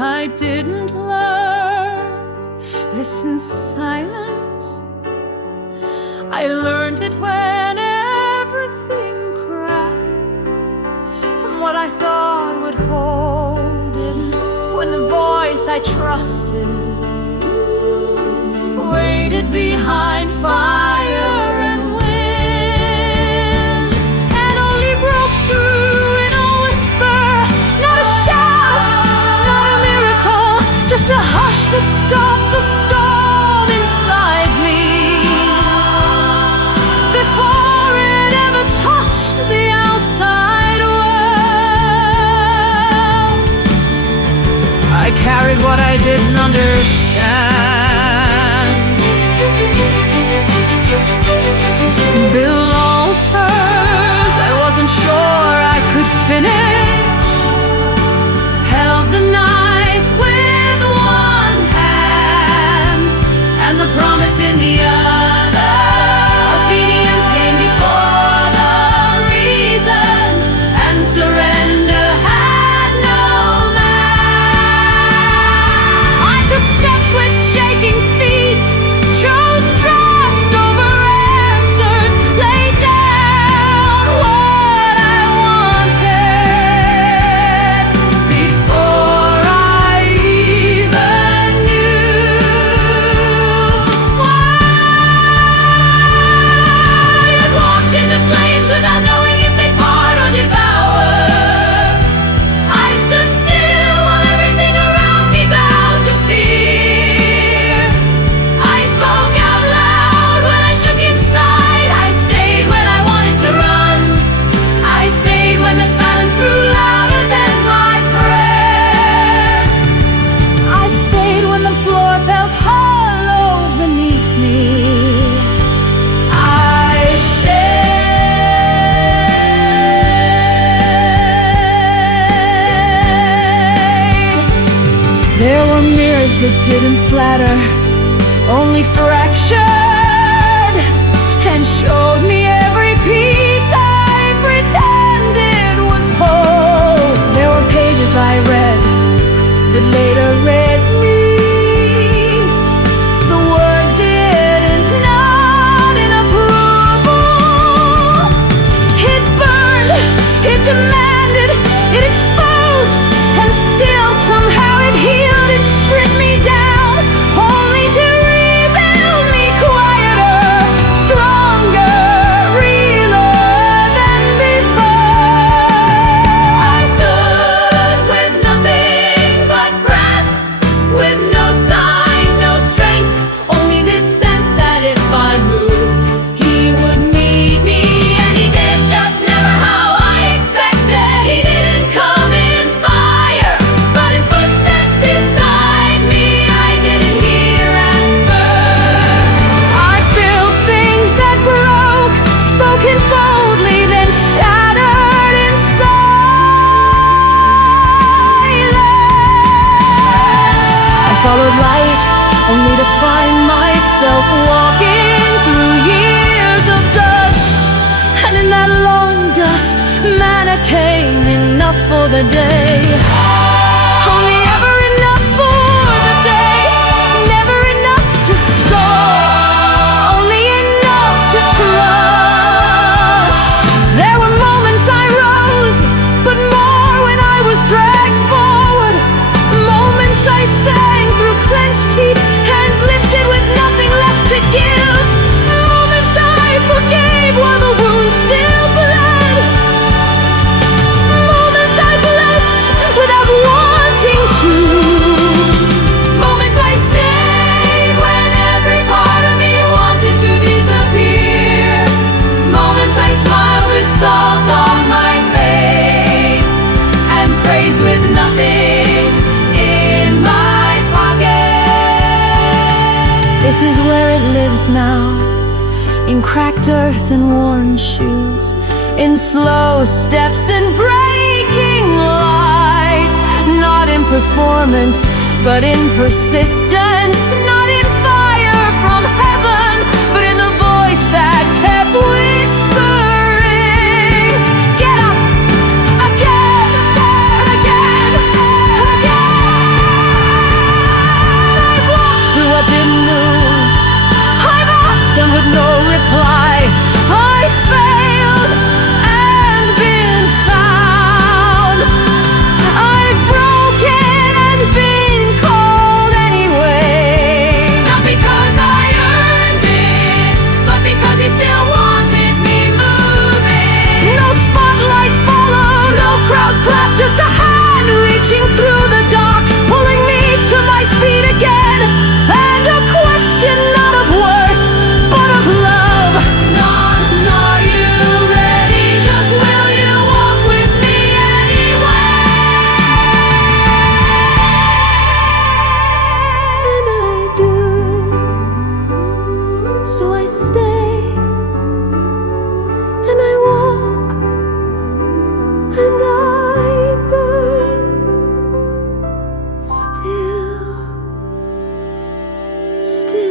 I didn't learn this in silence. I learned it when everything cracked, and what I thought would hold it, when the voice I trusted waited behind fire and wind, and only broke through in a whisper, not a shout, not a miracle, just a hush that stopped the storm inside me before it ever touched the outside world. I carried what I didn't understand, built altars I wasn't sure I could finish, held the knife with one hand and the promise in the other. Obedience came before the reason, and surrender had no man. I took steps with shaking feet, chose trust over answers, laid down what I wanted before I even knew why. I walked into flames without knowing if they'd part or devour. I stood still while everything around me bowed to fear. I spoke out loud when I shook inside. I stayed when I wanted to run. I stayed when the silence grew louder than my prayers. I stayed when the floor felt hollow beneath me. I stayed. There were mirrors that didn't flatter, only fractured, and showed me every piece I pretended was whole. There were pages I read that later read me. The word didn't nod in approval. It burned, it demanded, it exposed, and still somehow it healed. It stripped me down, only to rebuild me quieter, stronger, realer than before. I stood with nothing but breath, with no sign, no strength, only this sense that if I moved, he would meet me, and he did, just never how I expected. He didn't come in fire, but in footsteps beside me I didn't hear at first. I built things that broke, spoken boldly, then shattered in silence. I followed light, only to find myself walking through years of dust. And in that long dust, manna came, enough for the day. Only ever enough for the day, never enough to store, only enough to trust. There were moments I rose, but more when I was dragged forward. Moments I sang through clenched teeth, hands lifted with nothing left to give. Moments I forgave while the wound still bled. Moments I blessed without wanting to. Moments I stayed when every part of me wanted to disappear. Moments I smiled with salt on my face and praise with nothing in my pocket. This is where it lives now, in cracked earth and worn shoes, in slow steps and breaking light, not in performance, but in persistence, not in fire from heaven, but in the voice that kept whispering, get up again, again, again. still.